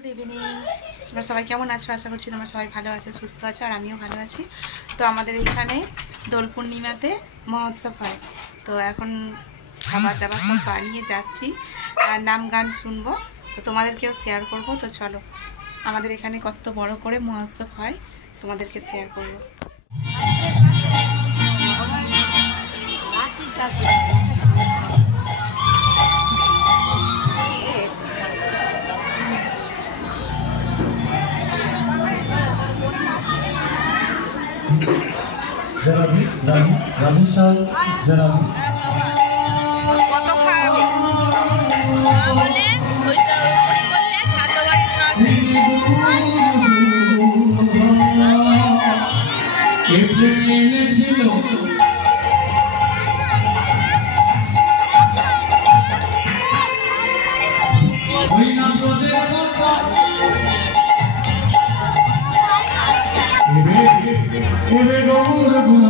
Good evening. তোমরা সবাই কেমন আছো? আশা করছি তোমরা সবাই ভালো আছো, সুস্থ আছো, আর আমিও ভালো আছি। তো আমাদের এখানে দোল পূর্ণিমাতে মহোৎসব হয়। তো এখন খাবার দাবার সব বানিয়ে যাচ্ছি আর নাম গান শুনবো, তো তোমাদেরকেও শেয়ার করবো। তো চলো, আমাদের এখানে কত বড় করে মহোৎসব হয় তোমাদেরকে শেয়ার করবো। কত খাওয়াবে বলে ওই করলে ছাত্রবাড়ি খাওয়াবে। এবে গৌর গুণ